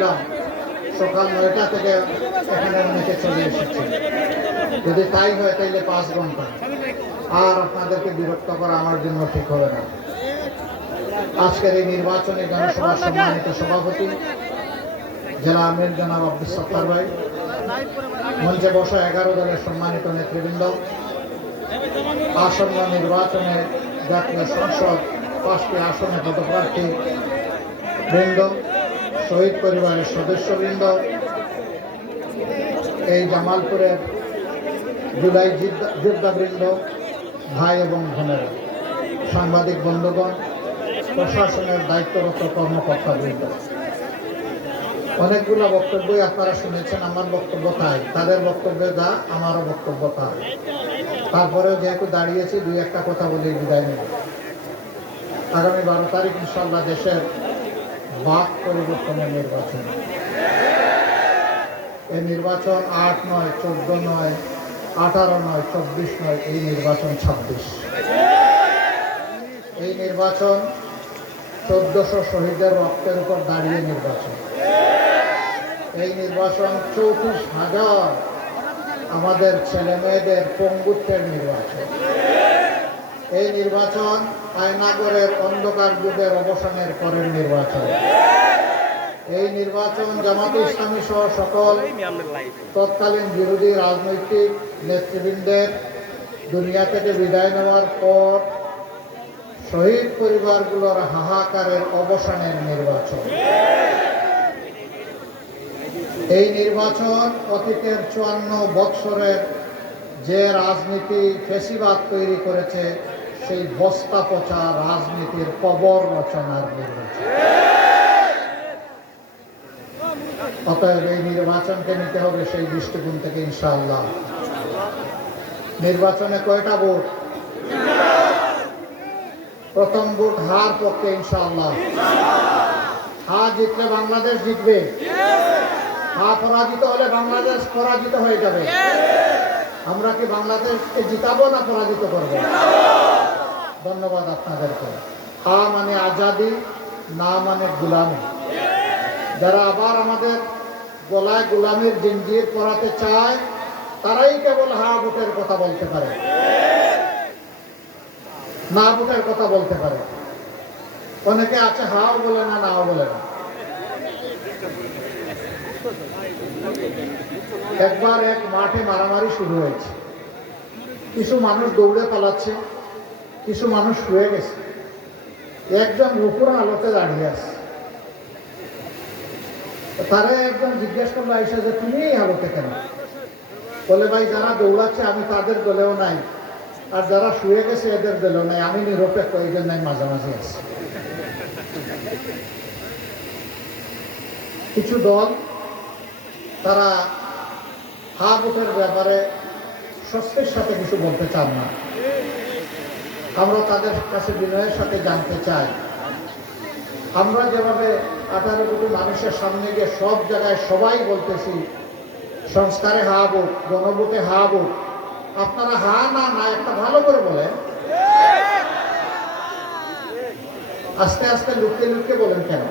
শুনছিলাম সকাল নয়টা থেকে এখানে অনেকে চলে এসেছে। যদি তাই হয় তাইলে পাঁচ ঘণ্টা। আর আপনাদেরকে বিরক্ত করা আমার জন্য ঠিক হবে না। আজকের এই নির্বাচনে জনসভার সম্মানিত সভাপতি, জেলা আমির জনাব আব্দুল সত্তার ভাই, মঞ্চে বসা এগারো দলের সম্মানিত নেতৃবৃন্দ, আসন্ন নির্বাচনে জাতীয় সংসদ পাঁচটি আসনে পদপ্রার্থী বৃন্দ শহীদ পরিবারের সদস্যবৃন্দ, এই জামালপুরের জুলাই যোদ্ধাবৃন্দ, ভাই এবং বোনেরা, সাংবাদিক বন্ধুগণ, প্রশাসনের দায়িত্বরত কর্মকর্তাবৃন্দ। অনেকগুলো বক্তব্যই আপনারা শুনেছেন, আমার বক্তব্য তাই। তাদের বক্তব্য যা, আমারও বক্তব্য তাই। তারপরেও যেহেতু দাঁড়িয়েছি, দুই একটা কথা বলে বিদায় নেব। আগামী বারো তারিখ ইনশাল্লাহ দেশের বাক পরিবর্তনের নির্বাচন। এই নির্বাচন আট নয়, চোদ্দ নয়, আঠারো নয়, চব্বিশ নয়, এই নির্বাচন ছাব্বিশ। এই নির্বাচন চোদ্দশো শহীদের রক্তের উপর দাঁড়িয়ে নির্বাচন। এই নির্বাচন চৌত্রিশ হাজার আমাদের ছেলে মেয়েদের পঙ্গুত্বের নির্বাচন। এই নির্বাচন আয়নাগরের অন্ধকার যুগের অবসানের পরের নির্বাচন। এই নির্বাচন জামাত ইসলামী সহ সকল তৎকালীন বিরোধী রাজনৈতিক নেতৃবৃন্দের দুনিয়া থেকে বিদায় নেওয়ার পর শহীদ পরিবারগুলোর হাহাকারের অবসানের নির্বাচন। এই নির্বাচন অতীতের চুয়ান্ন বৎসরের যে রাজনীতি ফেসিবাদ তৈরি করেছে সেই বস্তা পচা রাজনীতির কবর রচনার নির্বাচন। অতএব এই নির্বাচনকে নিতে হবে সেই দৃষ্টিকোণ থেকে ইনশাআল্লাহ। নির্বাচনে কয়টা ভোট? প্রথম ভোট হার পক্ষে ইনশাআল্লাহ। হা জিতলে বাংলাদেশ জিতবে। হা পরাজিত হলে বাংলাদেশ পরাজিত হয়ে যাবে। আমরা কি বাংলাদেশকে জিতাবো না পরাজিত করব? ধন্যবাদ আপনাদেরকে। হা মানে আজাদি, না মানে গুলামি। যারা আবার আমাদের গলায় গোলামির জিঞ্জির পড়াতে চায়, তারাই কেবল হা ভোটের কথা বলতে পারে। না ভোটের কথা বলতে পারে। অনেকে আছে হাও বলে না, নাও বলে না। একবার এক মাঠে মারামারি শুরু হয়েছে। কিছু মানুষ দৌড়ে পালাচ্ছে। কিছু মানুষ শুয়ে গেছে। একজন রূপুর আলোতে দাঁড়িয়ে আছে। তারা একজন জিজ্ঞেস করল আইসা যে তুমি এই আলোতে কেন? বলে, ভাই, যারা দৌড়াচ্ছে, আমি তাদের দলেও নাই। আর যারা শুয়ে গেছে, এদের দলেও নাই। আমি নিরপেক্ষ, এই জন্য মাঝামাঝি আছি। কিছু দল, তারা হা ভোটের ব্যাপারে স্বস্তির সাথে কিছু বলতে চান না। আমরা তাদের কাছে বিনয়ের সাথে জানতে চাই। আমরা যেভাবে আঠারো কোটি মানুষের সামনে গিয়ে সব জায়গায় সবাই বলতেছি, সংস্কারে হা ভোট গণভোটে হা ভোট আপনারা হা না না একটা ভালো করে বলেন। আস্তে আস্তে লুকিয়ে লুকিয়ে বলেন কেন?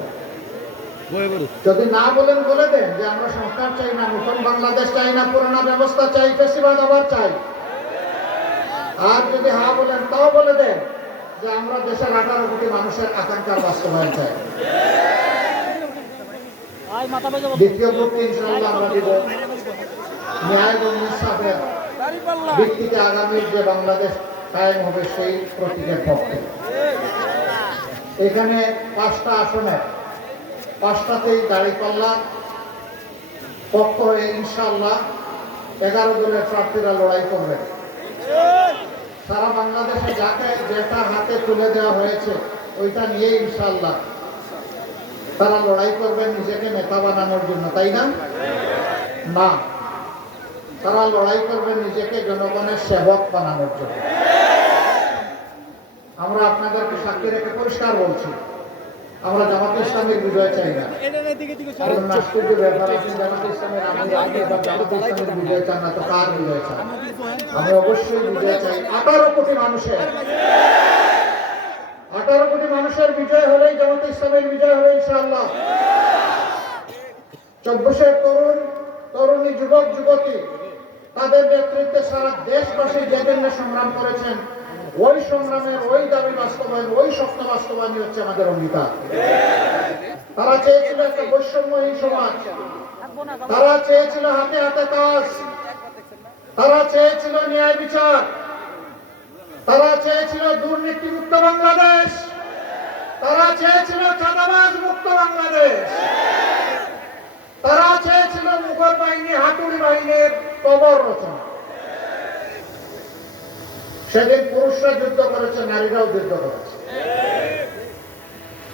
যদি না বলেন বলে দেন যে আমরা সংস্কার চাই না, নতুন বাংলাদেশ চাই না, পুরানা ব্যবস্থা চাই, ফেসিবাদ আবার চাই। আর যদি হা বলেন তাও বলে দেন যে আমরা দেশের আঠারো কোটি মানুষের আকাঙ্ক্ষার বাস্তবায়ন চাই। দ্বিতীয় ভোটটি আমরা দিব। ন্যায় এবং ইনসাফের ভিত্তিতে আগামীর যে বাংলাদেশ কায়েম হবে সেই প্রতীকের পক্ষে। এখানে পাঁচটা আসনে পাঁচটাতেই দাঁড়িপাল্লা পক্ষ হয়ে ইনশাআল্লাহ এগারো দলের প্রার্থীরা লড়াই করবেন সারা বাংলাদেশে যাকে যেটা হাতে তুলে দেওয়া হয়েছে, ওইটা নিয়ে ইনশাল্লাহ তারা লড়াই করবে নিজেকে নেতা বানানোর জন্য, তাই না? না। তারা লড়াই করবে নিজেকে জনগণের সেবক বানানোর জন্য। আমরা আপনাদেরকে সাক্ষী রেখে পরিষ্কার বলছি আমরা জামাত ইসলামের বিজয় চাই না। আমি অবশ্যই বিজয় চাই। আঠারো কোটি মানুষের। আঠারো কোটি মানুষের বিজয় হলেই বিজয় হবে, ইনশাআল্লাহ। তরুণ, তরুণী যুবক, যুবতী, তাদের নেতৃত্বে সারা দেশবাসী যে জন্য সংগ্রাম করেছেন ওই সংগ্রামের, ওই দাবি বাস্তবায়ন, ওই স্বপ্ন বাস্তবায়নই হচ্ছে আমাদের অঙ্গীকার। তারা চেয়েছিল একটা বৈষম্যহীন সমাজ। তারা চেয়েছিল হাতে হাতে কাজ। তারা চেয়েছিল ন্যায় বিচার। তারা চেয়েছিল দুর্নীতি মুক্ত বাংলাদেশ। তারা চেয়েছিল চাঁদাবাজ মুক্ত বাংলাদেশ। তারা চেয়েছিল মুঘল বাহিনী, হাতুড়ি বাহিনীর কবর রচনা। সেদিন পুরুষরা যুদ্ধ করেছে, নারীরাও যুদ্ধ করেছে।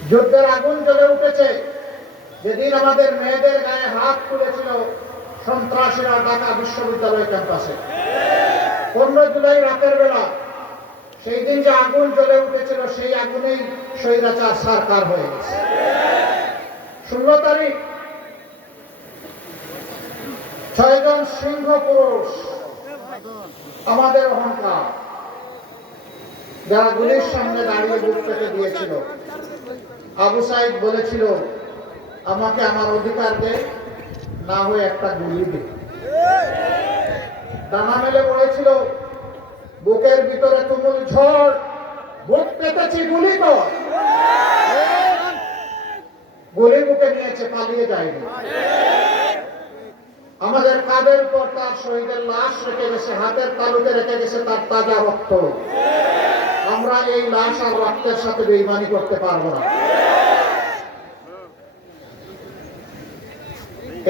যুদ্ধের আগুন জ্বলে উঠেছে। যেদিন আমাদের মেয়েদের গায়ে হাত তুলেছিল সন্ত্রাসীরা ঢাকা বিশ্ববিদ্যালয় ক্যাম্পাসে। পনেরো জুলাই রাতের বেলা, সেই দিন যে আগুন জ্বলে উঠেছিল, সেই আগুনেই স্বৈরাচার সরকার হয়ে গেছে। ষোলো তারিখ, ছয়জন সিংহ পুরুষ আমাদের অহংকার। যারা গুলির সামনে দাঁড়িয়ে বুক পেতে দিয়েছিল। আবু সাইদ বলেছিল, আমাকে আমার অধিকার দে, না হয়ে একটা গুলি দে। ডানা মেলে বলেছিল, বুকের ভিতরে তুমুল ঝড়, বুক পেতেছি গুলি কর। গুলি বুকে নিয়েছে, পালিয়ে যায়নি। আমাদের কাদের পর তার শহীদের লাশ রেখে গেছে, হাতের তালুকে রেখে গেছে তার তাজা রক্ত। আমরা এই লাশ আর রক্তের সাথে বেইমানি করতে পারব না।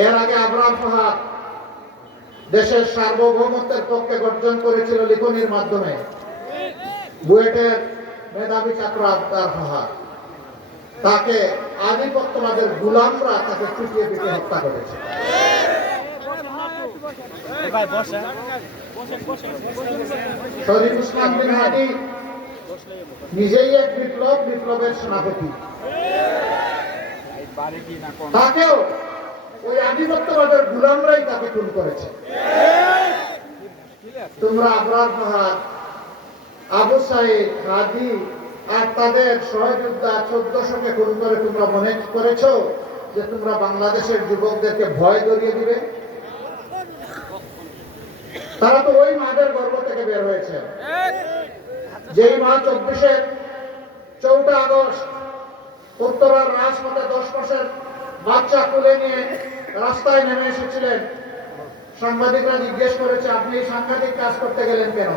এর আগে আবরাম ফাহাদ দেশের সার্বভৌমত্বের পক্ষে গর্জন করেছিল লিখনির মাধ্যমে। বুয়েটের মেধাবী ছাত্র আবদার ফাহাদ তাকে আধিপত্যবাদের গুলামরা তাকে চুটিয়ে পিটিয়ে হত্যা করেছে। শরীফ ইসলাম বিন হাদি নিজেই এক বিপ্লব, বিপ্লবের সেনাপতি। তাকেও ওই আধিপত্যবাদের গুলামরাই তাকে খুন করেছে। তোমরা আবরার ফাহাদ আবু সাইদ, হাদি আর তাদের সহযোদ্ধা চোদ্দশোকে খুন করে তোমরা মনে করেছ যে তোমরা বাংলাদেশের যুবকদেরকে ভয় ধরিয়ে দিবে? তারা তো ওই মাদের গর্ব থেকে বের হয়েছে। যেই মা চব্বিশের চৌঠা আগস্ট উত্তরার রাজপথে দশ মাসের বাচ্চা তুলে নিয়ে রাস্তায় নেমে এসেছিলেন। সাংবাদিকরা জিজ্ঞেস করেছে, আপনি সাংঘাতিক কাজ করতে গেলেন কেন?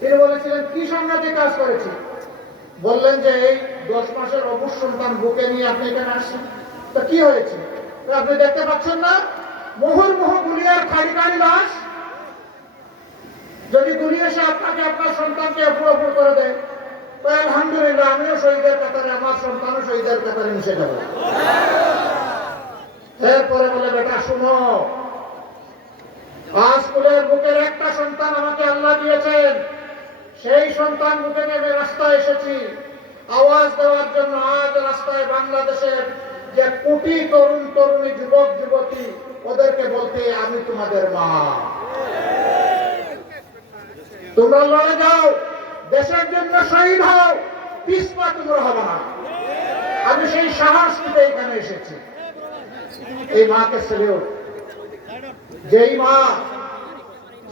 তিনি বলেছিলেন, কি সাংঘাতিক কাজ করেছি? বললেন যে, এই দশ মাসের অবুজ সন্তান বুকে নিয়ে আপনি এখানে আসছেন। তো কি হয়েছে? আপনি দেখতে পাচ্ছেন না মুহুর মুহু গুলিয়ার খালি খালি লাশ যদি গুলি এসে আপনাকে আপনার সন্তানকে অপুরপুর করে দেয়, তো আলহামদুলিল্লাহ আমিও শহীদের কাতারে, আমার সন্তানও শহীদের কাতারে মিশে যাব। এরপরে বলে, বেটা, শুনো। আজ কুলের বুকের একটা সন্তান আমাকে আল্লাহ দিয়েছেন। সেই সন্তান বুকে নেমে রাস্তায় এসেছি। আওয়াজ দেওয়ার জন্য আজ রাস্তায় বাংলাদেশের যে কোটি তরুণ, তরুণী, যুবক, যুবতী, ওদেরকে বলতে আমি তোমাদের মা। তোমরা লড়ে যাও, দেশের জন্য শহীদ হও পিসপা তোমরা হবে না। আমি সেই সাহস নিতে এখানে এসেছি। এই মাকে সেলিউট যেই মা,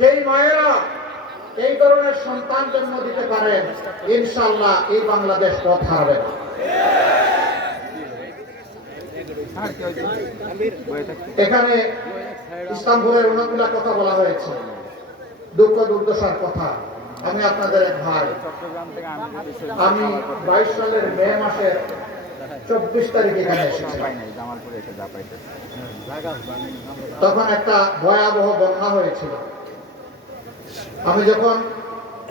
যেই মায়েরা এই ধরনের সন্তান জন্ম দিতে পারেন ইনশাল্লাহ এই বাংলাদেশ পথ হারবে না। এখানে ইসলামপুরের অনেকগুলা কথা বলা হয়েছে। দুঃখ দুর্দশার কথা। আমি আপনাদের এক ভাই। আমি বাইশ সালের মে মাসের চব্বিশ তারিখ এখানে এসেছি তখন একটা ভয়াবহ বন্যা হয়েছিল। আমি যখন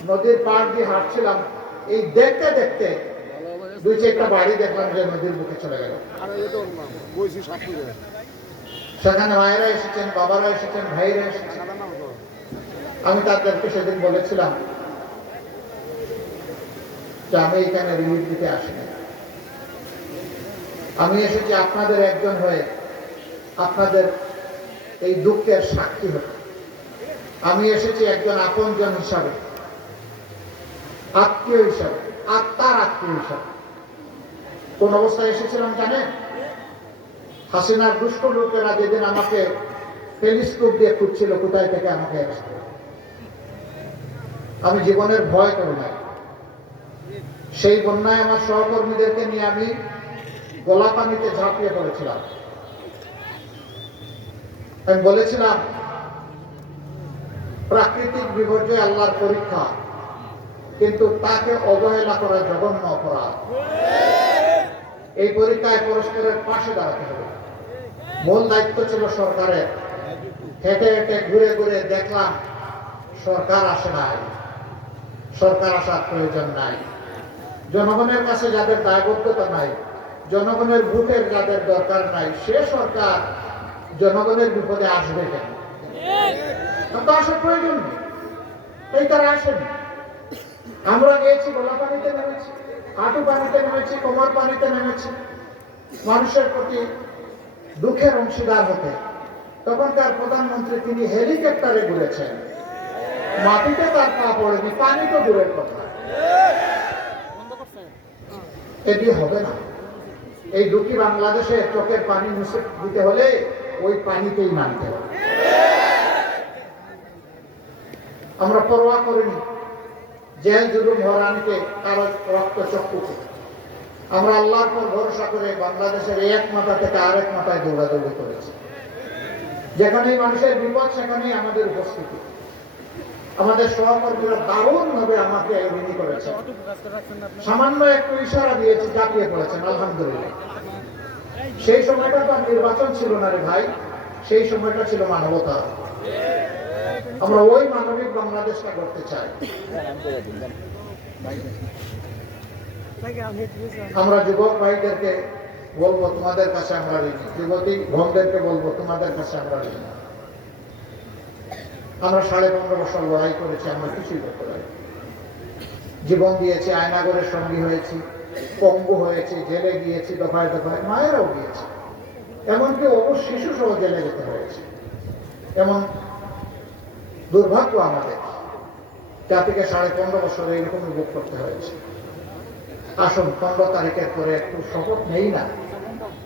নদীর পাড় দিয়ে হাঁটছিলাম এই দেখতে দেখতে দুই চারটা বাড়ি দেখলাম যে নদীর বুকে চলে গেল। সেখানে মায়েরা এসেছেন বাবারা এসেছেন ভাইরা এসেছেন। আমি তাদেরকে সেদিন বলেছিলাম যে আমি এখানে রিলিফ দিতে আসিনি। আমি এসেছি আপনাদের একজন হয়ে আপনাদের এই দুঃখের সাক্ষী হতে। আমি এসেছি একজন আপনজন হিসাবে, আত্মীয় হিসাবে, আত্মার আত্মীয় হিসাবে। কোন অবস্থায় এসেছিলাম জানেন? হাসিনার দুষ্ট লোকেরা যেদিন আমাকে টেলিস্কোপ দিয়ে খুঁজছিল কোথায় থেকে আমাকে আসবে আমি জীবনের ভয় করে নাই। সেই বন্যায় আমার সহকর্মীদেরকে নিয়ে আমি গোলা পানিতে ঝাঁপিয়ে পড়েছিলাম। আমি বলেছিলাম, প্রাকৃতিক বিপর্যয় আল্লাহর পরীক্ষা, কিন্তু তাকে অবহেলা করা জঘন্য অপরাধ। এই পরীক্ষায় পরস্পরের পাশে দাঁড়াতে হবে। মূল দায়িত্ব ছিল সরকারের। হেঁটে হেঁটে ঘুরে ঘুরে দেখলাম, সরকার আসে নাই। সরকার আসার প্রয়োজন নাই। জনগণের কাছে যাদের দায়বদ্ধতা নাই, জনগণের ভোটের যাদের দরকার নাই, সে সরকার জনগণের বিপদে আসবে কেন? তার তো আসার প্রয়োজন নেই। তাই তারা আসেনি। আমরা গিয়েছি, গোলা পানিতে নেমেছি, হাঁটু পানিতে নেমেছি, কোমর পানিতে নেমেছি। মানুষের প্রতি দুঃখের অংশীদার হতে। তখনকার প্রধানমন্ত্রী তিনি হেলিকপ্টারে ঘুরেছেন। মাটিতে তার পা পড়েনি পানি তো দূরের কথা। এটি হবে না। এই দুঃখী বাংলাদেশে চোখের পানি মুছে দিতে হলে ওই পানিতেই মানতে হবে। আমরা পরোয়া করিনি জেল জুলুম হরানিকে কারও রক্ত চক্ষুকে আমরা আল্লাহর পর ভরসা করে বাংলাদেশের এক মাথা থেকে আরেক মাথায় দৌড়াদৌড়ি করেছি। যেখানেই মানুষের বিপদ, সেখানেই আমাদের উপস্থিতি। আমাদের সহকর্মীরা দারুণ ভাবে আমাকে ঋণী করেছে সামান্য একটু ইশারা দিয়েছে চাপিয়ে পড়েছেন, আলহামদুলিল্লাহ। সেই সময়টা তো নির্বাচন ছিল না রে ভাই, সেই সময়টা ছিল মানবতা। আমরা ওই মানবিক বাংলাদেশটা করতে চাই। আমরা যুবক ভাইদেরকে বলব, তোমাদের কাছে আমরা ঋণী। যুবতী বোনদেরকে বলব, তোমাদের কাছে আমরা ঋণী। আমরা সাড়ে পনেরো বছর লড়াই করেছি, আমরা কিছুই করতে পারি জীবন দিয়েছি, আয়নাগরের সঙ্গী হয়েছি, পঙ্গু হয়েছি, জেলে গিয়েছি, দফায় দফায়, মায়েরাও গিয়েছে। এমনকি অবশ্য শিশু সহ জেলে যেতে হয়েছে। এমন দুর্ভাগ্য আমাদের, জাতিকে সাড়ে পনেরো বছর এইরকমই ভোগ করতে হয়েছে। আসুন, পনেরো তারিখের পরে একটু শপথ নেই না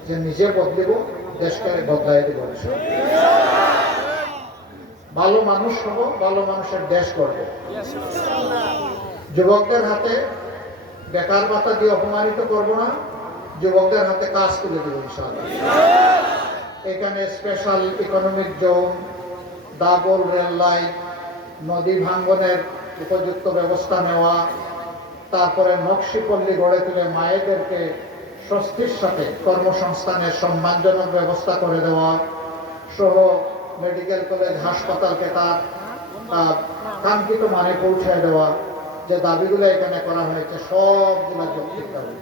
যে নিজে বদলিব, দেশকে বদলাই দেব। ভালো মানুষ হব ভালো মানুষের দেশ করব। যুবকদের হাতে বেকার ভাতা দিয়ে অপমানিত করব না যুবকদের হাতে কাজ তুলে দেব ইনশাআল্লাহ। এখানে special economic zone double rail line নদী ভাঙ্গনের উপযুক্ত ব্যবস্থা নেওয়া তারপরে নকশিপল্লী গড়ে তুলে মায়েদেরকে স্বস্তির সাথে কর্মসংস্থানের সম্মানজনক ব্যবস্থা করে দেওয়া সহ মেডিকেল কলেজ হাসপাতালকে তার কাঙ্ক্ষিত মানে পৌঁছায় দেওয়া, যে দাবিগুলো এখানে করা হয়েছে, সবগুলো যৌক্তিক দাবি।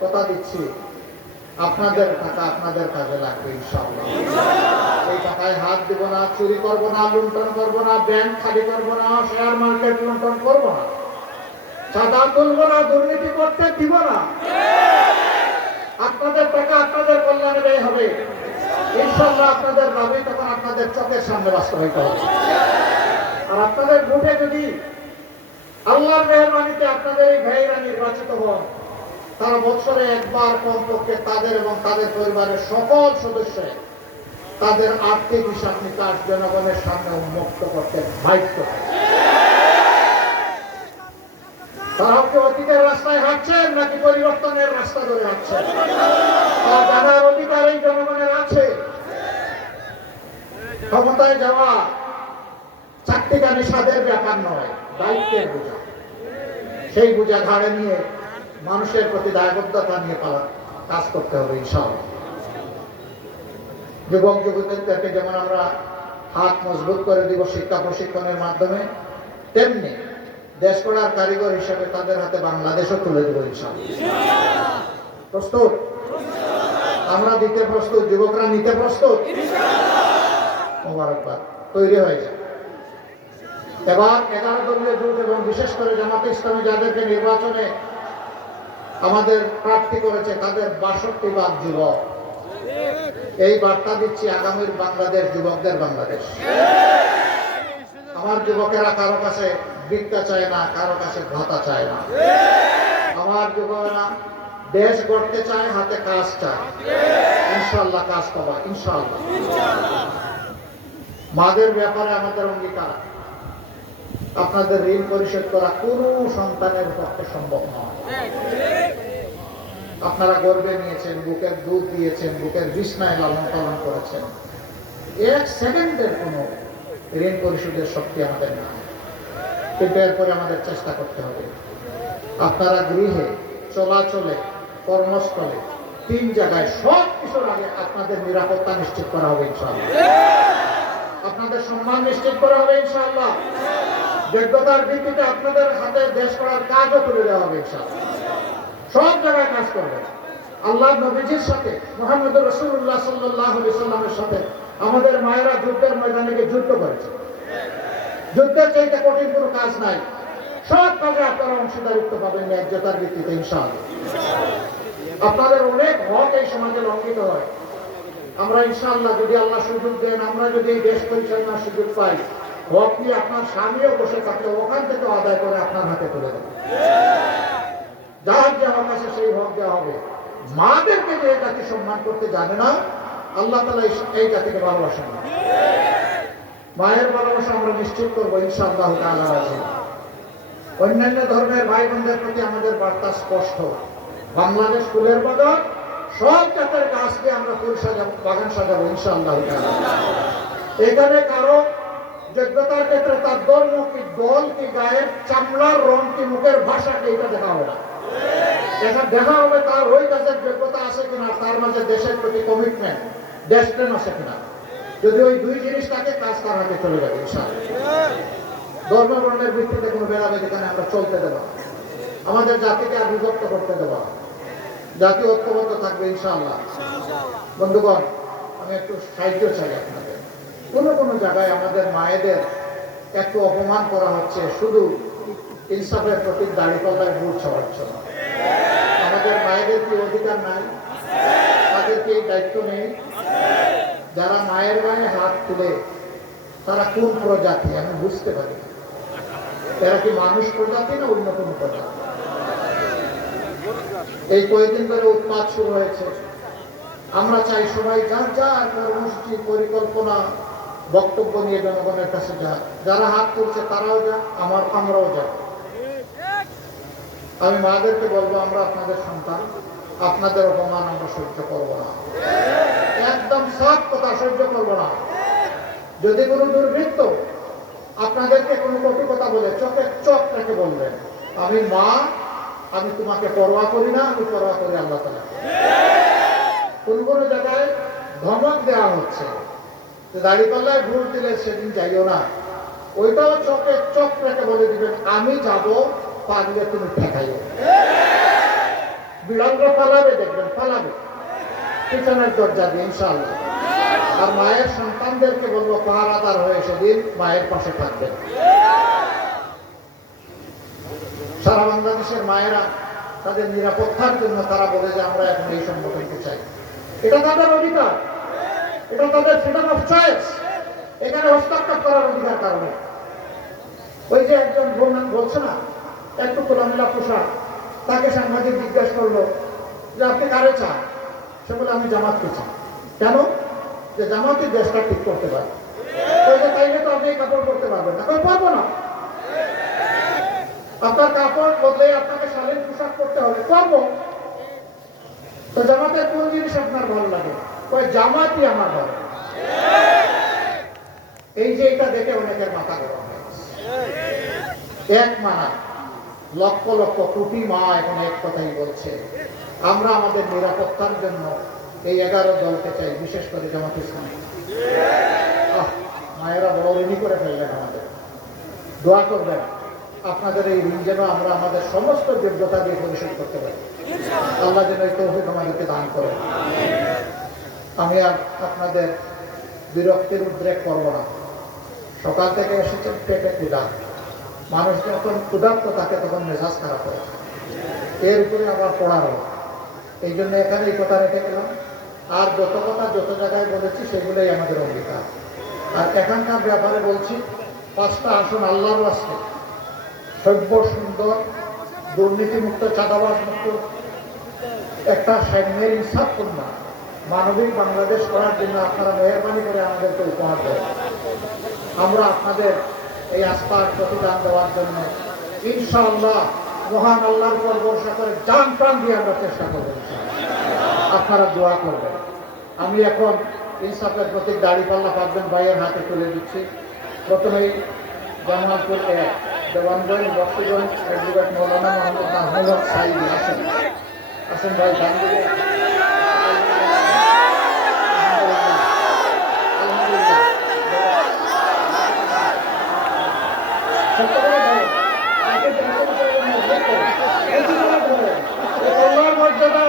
কথা দিচ্ছি, আপনাদের টাকা আপনাদের কাজে লাগবে, ইনশাআল্লাহ। এই টাকায় হাত দিব না, চুরি করব না, লুণ্ঠন করব না, ব্যাংক খালি করব না শেয়ার মার্কেট লুণ্ঠন করব না। চাঁদা তুলব না, দুর্নীতি করতে দিব না। আপনাদের টাকা আপনাদের কল্যাণে ব্যয় হবে। ইনশাল্লাহ আপনাদের দাবি তখন আপনাদের চোখের সামনে বাস্তবায়িত হবে। আর আপনাদের ভোটে যদি আল্লাহর মেহরবানিতে আপনাদের এই ভাইয়েরা নির্বাচিত হন, তারা বছরে একবার কমপক্ষে তাদের এবং তাদের পরিবারের সকল সদস্য তাদের আর্থিক হিসাব নিকাশ জনগণের সামনে উন্মুক্ত করতে বাধ্য তারা অতীতের রাস্তায় হাঁটছেন নাকি পরিবর্তনের রাস্তা ধরে হাঁটছেন আর জানার অধিকার এই জনগণের আছে ক্ষমতায় যাওয়া চারটিখানি স্বাদের ব্যাপার নয় দায়িত্বের বোঝা। সেই বোঝা ঘাড়ে নিয়ে মানুষের প্রতি দায়বদ্ধতা নিয়ে পালন কাজ করতে হবে ইনশাআল্লাহ। যুবক যুবতীদেরকে যেমন আমরা হাত মজবুত করে দিব শিক্ষা প্রশিক্ষণের মাধ্যমে তেমনি দেশ গড়ার কারিগর হিসেবে তাদের হাতে বাংলাদেশও তুলে দেবো ইনশাআল্লাহ। প্রস্তুত? আমরা দিতে প্রস্তুত যুবকরা নিতে প্রস্তুত? মোবারকবাদ। তৈরি হয়ে যায় এবার এগারো দলীয় জোট এবং বিশেষ করে জামাতে ইসলামী যাদেরকে নির্বাচনে আমাদের প্রার্থী করেছে, তাদের বাষট্টি ভাগ যুবক। এই বার্তা দিচ্ছি আগামীর বাংলাদেশ, যুবকদের বাংলাদেশ। আমার যুবকেরা কারও কাছে বিদ্যা চায় না, কারও কাছে ভাতা চায় না। আমার যুবকেরা দেশ গড়তে চায়, হাতে কাজ চায়। ইনশাল্লাহ কাজ পাবা ইনশাল্লাহ মাদের ব্যাপারে আমাদের অঙ্গীকার। আপনাদের ঋণ পরিশোধ করা কোনো সন্তানের পক্ষে সম্ভব নয়। আপনারা গর্বে নিয়েছেন, বুকের দুধ দিয়েছেন, বুকের বিছনায় লালন পালন করেছেন। এক সেকেন্ডের কোনো ঋণ পরিশোধের শক্তি আমাদের নাই। কিন্তু এরপরে আমাদের চেষ্টা করতে হবে। আপনারা গৃহে, চলাচলে, কর্মস্থলে, তিন জায়গায় সব কিছুর আগে আপনাদের নিরাপত্তা নিশ্চিত করা হবে, ইনশাআল্লাহ। আপনাদের সম্মান নিশ্চিত করা হবে, ইনশাআল্লাহ। যোগ্যতার ভিত্তিতে আপনাদের হাতে দেশ করার কাজও তুলে দেওয়া হবে সব জায়গায় কাজ করবেন আল্লাহ নবীজির সাথে মোহাম্মদ রসুল্লাহ সাল্লাহ সাল্লামের সাথে আমাদের মায়েরা যুদ্ধের ময়দানে যুদ্ধ করেছে। যুদ্ধের চাইতে কঠিন কোনো কাজ নাই। সব কাজে আপনারা অংশীদারিত্ব পাবেন, ন্যায্যতার ভিত্তিতে ইনশাআল্লাহ। আপনাদের অনেক হক এই সমাজে লঙ্ঘিত হয়। আমরা ইনশাআল্লাহ যদি আল্লাহ সুযোগ দেন, আমরা যদি এই দেশ পরিচালনার সুযোগ পাই হক নিয়ে আপনার স্বামীও বসে থাকলে ওখান থেকে আদায় করে আপনার হাতে তুলে দেবেন যার যে হক আছে সেই হক দেওয়া হবে। মাদেরকে যে জাতি সম্মান করতে জানে না, আল্লাহ তালা এই- জাতিকে ভালোবাসেন না। মায়ের ভালোবাসা আমরা নিশ্চিত করব, ইনশাআল্লাহ তাআলা রাজি। অন্যান্য ধর্মের ভাই বোনদের প্রতি আমাদের বার্তা স্পষ্ট। বাংলাদেশ ফুলের বাগান, সব জাতের গাছ দিয়ে আমরা ফুল সাজাবো, বাগান সাজাবো, ইনশাআল্লাহ। এখানে কারও যোগ্যতার ক্ষেত্রে তার ধর্ম কি দল কি গায়ের চামড়ার রং কি মুখের ভাষা কি, এটা দেখা হবে না। দেখা দেখা হবে তার ওই কাজের যোগ্যতা আছে কিনা, তার মাঝে দেশের প্রতি কমিটমেন্ট দেশপ্রেম আছে কিনা। যদি ওই দুই জিনিস থাকে, কাজ তার হাতে চলে যাবে, ইনশাআল্লাহ। ধর্ম বর্ণের ভিত্তিতে কোনো ভেদাভেদ এখানে আমরা চলতে দেব। আমাদের জাতিকে আর বিভক্ত করতে দেব। জাতি ঐক্যবদ্ধ থাকবে, ইনশাআল্লাহ। বন্ধুগণ, আমি একটু সাহায্য চাই আপনাদের। কোনো কোনো জায়গায় আমাদের মায়েদের একটু অপমান করা হচ্ছে, শুধু ইনসাফের প্রতি দাড়ি পাল্লায় ভোট ছাড়ার জন্য। আমাদের মায়েদের কি অধিকার নাই? তাদের কি দায়িত্ব নেই? যারা মায়ের গায়ে হাত তুলে, তারা কোন প্রজাতি? আমি বুঝতে পারি না। এরা কি মানুষ প্রজাতি না অন্য কোনো প্রজাতি? এই কয়েকদিন ধরে উৎপাত শুরু হয়েছে। আমরা চাই সবাই যার যার কর্মসূচি, পরিকল্পনা বক্তব্য নিয়ে জনগণের কাছে যা, যারা হাত তুলছে তারাও যা, আমার আমরাও যা। আমি মাদেরকে বলব, আমরা আপনাদের সন্তান, আপনাদের অপমান আমরা সহ্য করব না। একদম সাফ কথা সহ্য করব না। যদি কোনো দুর্বৃত্ত আপনাদেরকে কোনো কটু কথা বলে, চোখে চোখ রেখে বলবেন আমি মা, আমি তোমাকে পরোয়া করি না, আমি পরোয়া করি আল্লাহ তালা কোন কোন জায়গায় ধমক দেওয়া হচ্ছে। দাড়িপাল্লায় ভুল দিলে সেদিন যাইও না। ওইটাও চোখে চোখ রেখে বলে দিবেন, আমি যাব, পারলে তুমি ঠেকাইও। বিড়ালরা পালাবে, দেখবেন পালাবে। পিছনের দরজা দিয়ে, ইনশাআল্লাহ। আর মায়ের সন্তানদেরকে বলব, পাহারাদার হয়ে সেদিন মায়ের পাশে থাকবেন। সারা বাংলাদেশের মায়েরা তাদের নিরাপত্তার জন্য তারা বলে যে, আমরা এখন এই সংগঠনকে চাই। এটা তাদের অধিকার। এটা তাদের ফ্রিডম অফ চয়েস এখানে হস্তক্ষেপ করার অধিকার কারণে ওই যে একজন বলছে না একটু খোলামেলা পোশাক তাকে সাংবাদিক জিজ্ঞাসা করল যে, আপনি কারে চান? সে বলে, আমি জামাতকে চাই। কেন? যে জামাতই দেশটা ঠিক করতে পারে। তাইলে তো আপনি কাপড় করতে পারবেন না। পারব না। আপনার কাপড় বদলে আপনাকে শালীন পোশাক করতে হবে। করব তো জামাতের কোন জিনিস আপনার ভালো লাগে ওই জামাতই আমার ভালো এই যে এটা দেখে অনেকের মাথা গরম এক মানা লক্ষ লক্ষ কোটি মা এখন এক কথাই বলছে, আমরা আমাদের নিরাপত্তার জন্য এই এগারো দলকে চাই, বিশেষ করে জামাত ইসলামী। মায়েরা বড় ঋণী করে ফেললেন আমাদের। দোয়া করবেন, আপনাদের এই ঋণ যেন আমরা আমাদের সমস্ত যোগ্যতা দিয়ে পরিশোধ করতে পারি। আল্লাহ যেন এই তৌফিক আমাদেরকে দান করেন। আমি আর আপনাদের বিরক্তির উদ্রেক করব না। সকাল থেকে এসেছেন পেটে ক্ষুদা মানুষ যখন ক্ষুধার্ত থাকে, তখন মেজাজ খারাপ হয়। এর উপরে আবার পড়ারও এই জন্য এখানে এই কথা রেখে গেলাম। আর যত কথা যত জায়গায় বলেছি, সেগুলোই আমাদের অঙ্গীকার। আর এখানকার ব্যাপারে বলছি, পাঁচটা আসন আল্লাহর আসছে সভ্য, সুন্দর, দুর্নীতিমুক্ত চাঁদাবাস মুক্ত একটা সৈন্যের ইনসাফপূর্ণ মানবিক বাংলাদেশ করার জন্য আপনারা মেহরবানি করে আমাদেরকে উপহার দেন। আমরা আপনাদের এই আস্থার প্রতিদান দেওয়ার জন্য ইনশাআল্লাহ মহান আল্লাহর উপর ভরসা করে জান প্রাণ দিয়ে আমরা চেষ্টা করব আপনারা দোয়া করবেন। আমি এখন ইনসাফের প্রতীক দাড়িপাল্লা পাঁচজন ভাইয়ের হাতে তুলে দিচ্ছি। প্রথমেই জামালপুর এক, দেওয়ানগঞ্জ, বক্সিগঞ্জ মৌলানা মোহাম্মদ মাহমুদ সাইদি। আসেন। আসেন ভাই ডান মর্যাদা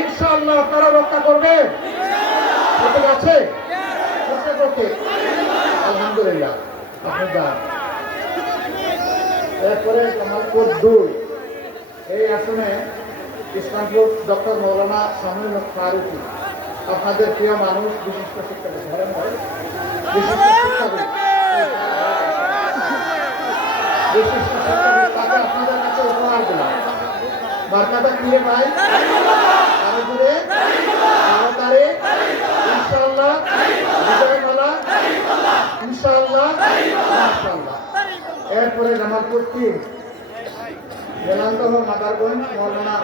ইনশাআল্লাহ আপনারা রক্ষা আলহামদুলিল্লাহ। আপনি যান এরপরে জামালপুর দুই এই আসনে ডক্টর মৌলানা শামীম ফারুকি আপনাদের প্রিয় মানুষ বিশিষ্ট শিক্ষাবিদ ধরেন বিশিষ্ট উপহার দিলাম বার্তাটা কিনে পাই আরও দূরে আরও ইনশাআল্লাহ বিজয়মালা ইনশাআল্লাহ মাশাআল্লাহ এরপরে জামালপুর তিন। জেলান্তহ মাদারগঞ্জ, মৌলানা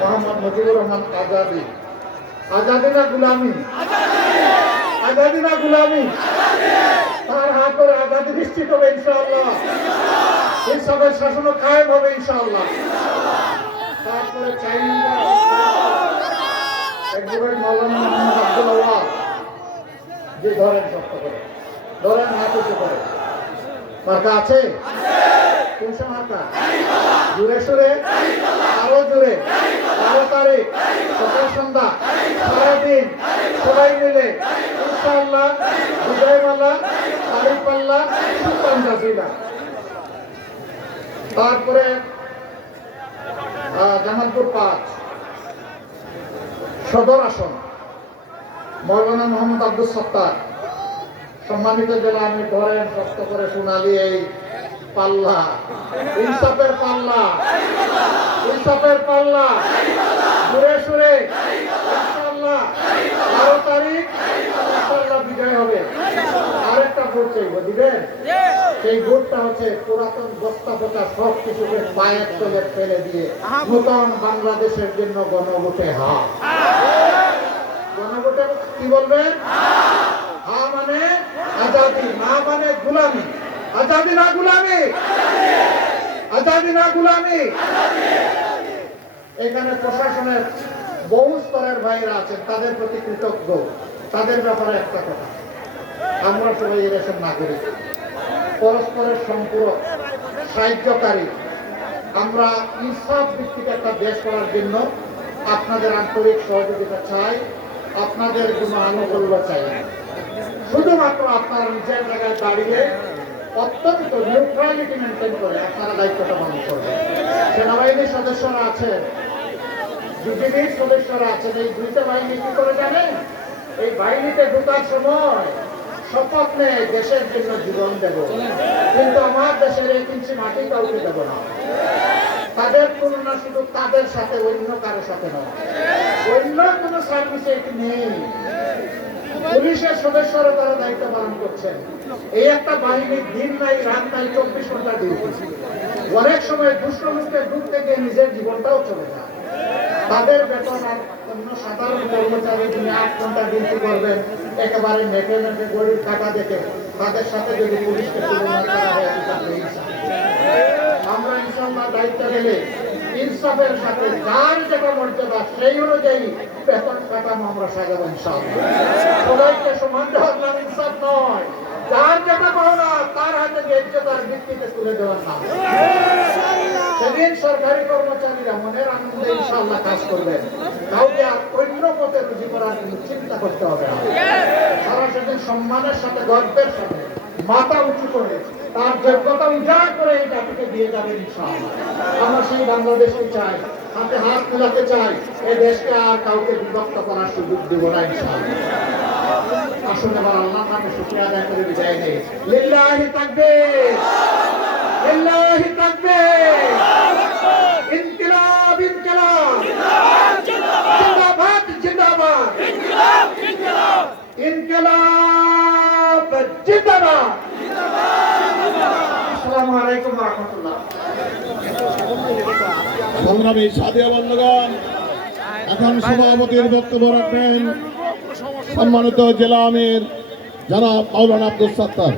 মোহাম্মদ মুজিবুর রহমান আজাদি। আজাদি না গুলামি? আজাদি। না গুলামি? করে আজাদি নিশ্চিত হবে ইনশাআল্লাহ। ইনসাফের শাসন কায়েম হবে ইনশাআল্লাহ। তারপরে চার নম্বর একজন মৌলানা মোহাম্মদ আব্দুল আওয়াদ যে ধরেন করে। ধরেন হাত মার্কা আছে? কোনসা মার্কা? জুড়ে সুরে? আরও জুড়ে। বারো তারিখ, সকাল সন্ধ্যা, সারাদিন। সবাই মিলে ইনশাআল্লাহ বিজয়মালা তারিখ পাল্লা জাজিলা তারপরে জামালপুর পাঁচ। সদর আসন, মৌলানা মোহাম্মদ আব্দুল সত্তার। সম্মানিত জেলা, আমি ধরেন, শক্ত করে শোনালি এই পাল্লা। ইনসাফের পাল্লা। ইনসাফের পাল্লা। সুরে সুরে। তারিখ ইনশাআল্লাহ বিজয় বাংলাদেশের জন্য গণভোটে হা। গণভোটে কি বলবেন হা মানে আজাদি, না মানে গুলামি। আজাদি না গুলামি? আজাদি না গুলামি? এখানে প্রশাসনের বহু স্তরের ভাইরা আছেন তাদের প্রতি কৃতজ্ঞ। তাদের ব্যাপারে একটা কথা। আমরা সবাই এরকম নাগরিক। পরস্পরের সম্পূরক, সাহায্যকারী। আমরা ইনসাফ ভিত্তিক একটা দেশ করার জন্য আপনাদের আন্তরিক সহযোগিতা চাই, আপনাদের কোনো আনুকূল্য চাই। শুধুমাত্র আপনারা নিজের জায়গায় দাঁড়িয়ে অত্যন্ত নিউট্রালিটি মেনটেন করে আপনারা দায়িত্বটা পালন করবেন। সেনাবাহিনীর সদস্যরা আছেন বিজেপির সদস্যরা আছেন এই দুইটা বাহিনী কি করে জানেন এই বাহিনীতে সময় শপথ নেয়, দেশের জন্য জীবন দেব। কিন্তু আমার দেশের ইঞ্চি মাটি কাউকে দেব না। তাদের তুলনা শুধু তাদের সাথে, অন্য কারও সাথে নয়। অন্য কোনো এটি নেই। পুলিশের সদস্যরা তারা দায়িত্ব পালন করছেন। এই একটা বাহিনীর দিন নাই, রাত নাই, চব্বিশ ঘণ্টা ডিউটি। অনেক সময় দুষ্ট লোককে ঢুকতে গিয়ে নিজের জীবনটাও চলে যায়। তাদের বেতন অন্য সাধারণ কর্মচারী যিনি আট ঘণ্টা ডিউটি করবেন। একেবারে মেপে মেপে গরিব টাকা দেখে তাদের সাথে যদি পুলিশকে তুলনা করা হয় আমরা ইনশাল্লাহ দায়িত্ব গেলে ইনসাফের সাথে যার যেটা মর্যাদা, সেই অনুযায়ী বেতন কাঠামো আমরা সাজাবো ইনশাল্লাহ সবাইকে সমান দেওয়ার নাম ইনসাফ নয়। যার যেটা পাওনা, তার হাতে ন্যায্যতার ভিত্তিতে তুলে দেওয়ার নাম। সেদিন সরকারি কর্মচারীরা মনের আনন্দে ইনশাল্লাহ কাজ করবেন। কাউকে আর অন্য পথে রুজি করার চিন্তা করতে হবে না। সারা সেদিন সম্মানের সাথে গর্বের সাথে মাথা উঁচু করে তার যোগ্যতা উজাড় করে এই জাতিকে দিয়ে যাবে ইনশাআল্লাহ। আমরা সেই বাংলাদেশকে চাই হাতে হাত মেলাতে চাই এ দেশকে আর কাউকে বিভক্ত করার সুযোগ দেব না ইনশাআল্লাহ। আসুন এবার আল্লাহ নামে শুক্রিয়া আদায় করে বিদায় নেই। লিল্লাহি তাকবীর! লিল্লাহি তাকবীর! সংগ্রামী সাদিয়া এখন সভাপতির বক্তব্য রাখবেন সম্মানিত জেলা আমির জনাব মাওলানা আব্দুল সত্তার।